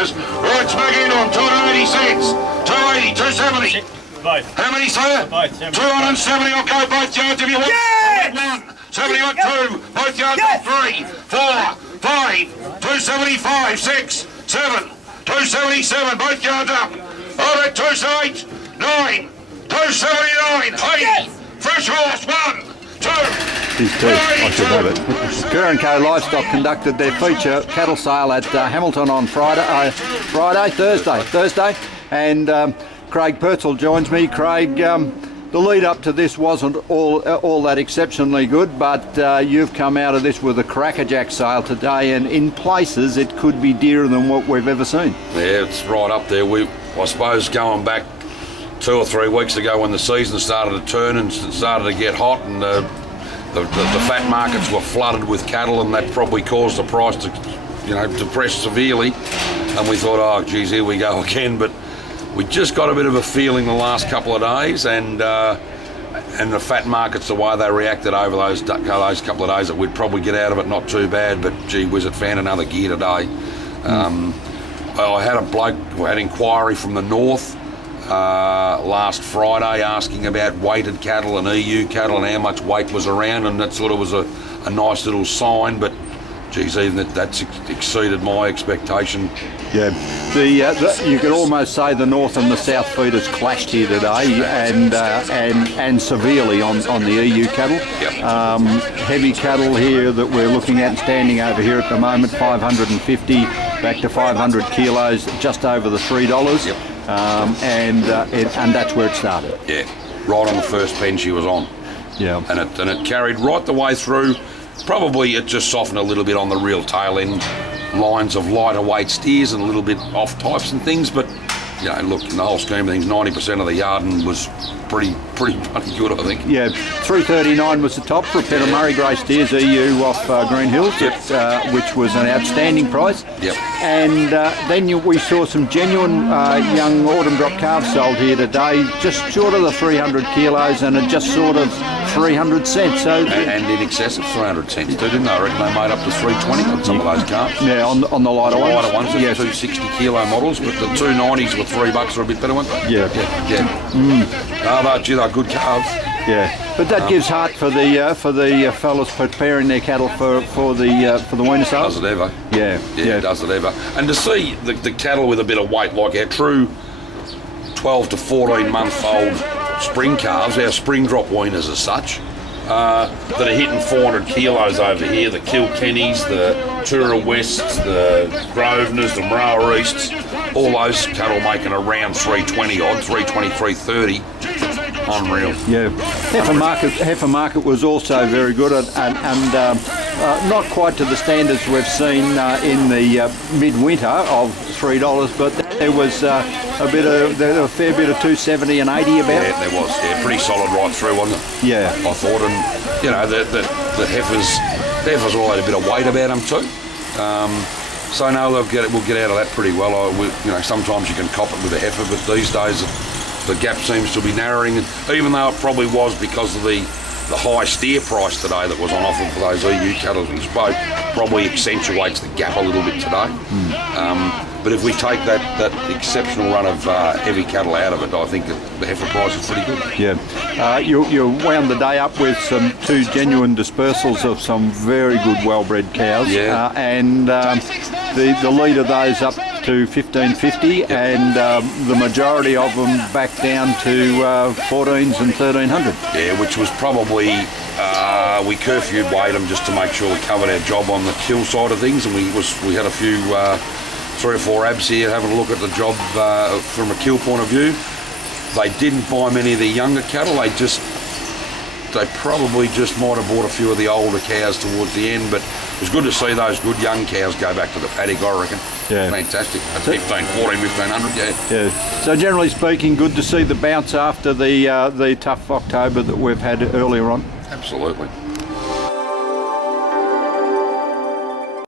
was. Right, smack in on 280 cents. 280, 270. Both. How many, sir? Both. 270, I'll go both yards if you want. Yes! 1, 70 on 2, both yards on 3, 4, 5, 275, 6, 7, 277, both yards up. All right, 278, 9, 279, 80. Fresh horse, 1, 2. These two, I should have it. Kerr Co Livestock conducted their feature cattle sale at Hamilton on Thursday, and Craig Purcell joins me. Craig, the lead up to this wasn't all that exceptionally good, but you've come out of this with a crackerjack sale today, and in places it could be dearer than what we've ever seen. Yeah, it's right up there. I suppose going back 2 or 3 weeks ago when the season started to turn and started to get hot, and the fat markets were flooded with cattle, and that probably caused the price to, depress severely. And we thought, oh, geez, here we go again. But we just got a bit of a feeling the last couple of days, and the fat markets, the way they reacted over those couple of days, that we'd probably get out of it not too bad. But gee whiz, it found another gear today. I had a bloke who had inquiry from the north last Friday asking about weighted cattle and EU cattle and how much weight was around, and that sort of was a nice little sign. But geez, even that's exceeded my expectation. Yeah, you could almost say the north and the south feeders clashed here today, and severely on the EU cattle. Yep. Heavy cattle here that we're looking at, standing over here at the moment, 550 back to 500 kilos, just over the $3. Yep. And that's where it started. Yeah, right on the first pen she was on. Yeah. And it carried right the way through. Probably it just softened a little bit on the real tail end lines of lighter weight steers and a little bit off types and things, but look, in the whole scheme of things, 90% of the yarding was pretty bloody good, I think. Yeah, 339 was the top for a pair of Murray Grey steers, EU off Green Hills, which was an outstanding price. Yep. And then we saw some genuine young autumn drop calves sold here today, just short of the 300 kilos and at just sort of 300 cents. So and in excess of 300 cents too, didn't they? I reckon they made up to 320 on some of those calves. Yeah, on the lighter ones. Lighter ones, yeah. 260 kilo models, but the 290s were $3 or a bit better, weren't they? Yeah. Oh, they're good calves. Yeah, but that gives heart for the fellas preparing their cattle for the winter sales. Does it ever? Yeah, does it ever? And to see the cattle with a bit of weight, like our true 12 to 14 month old spring calves, our spring drop weaners as such, that are hitting 400 kilos over here, the Kilkennys, the Tura Wests, the Grosvenors, the Murrow Easts, all those cattle making around 320 odd, 320, 330. Unreal. Yeah, heifer market was also very good, and not quite to the standards we've seen in the midwinter of $3, but there was a fair bit of 270 and 80 about. Yeah, there was. Yeah, pretty solid right through, wasn't it? Yeah, I thought, and the heifers all had a bit of weight about them too. So no, we'll get out of that pretty well. Sometimes you can cop it with a heifer, but these days the gap seems to be narrowing, and even though it probably was because of the high steer price today that was on offer for those EU cattle we spoke, probably accentuates the gap a little bit today. But if we take that exceptional run of heavy cattle out of it, I think that the heifer price is pretty good. Yeah, you wound the day up with two genuine dispersals of some very good well-bred cows. Yeah. And the lead of those up to 1550, and the majority of them back down to 14s and 1300. Yeah, which was probably we curfewed weighed them just to make sure we covered our job on the kill side of things, and we had a few 3 or 4 abs here having a look at the job from a kill point of view. They didn't buy many of the younger cattle. They probably just might have bought a few of the older cows towards the end, but it was good to see those good young cows go back to the paddock, I reckon. Yeah. Fantastic. At 1500, yeah. So generally speaking, good to see the bounce after the tough October that we've had earlier on. Absolutely.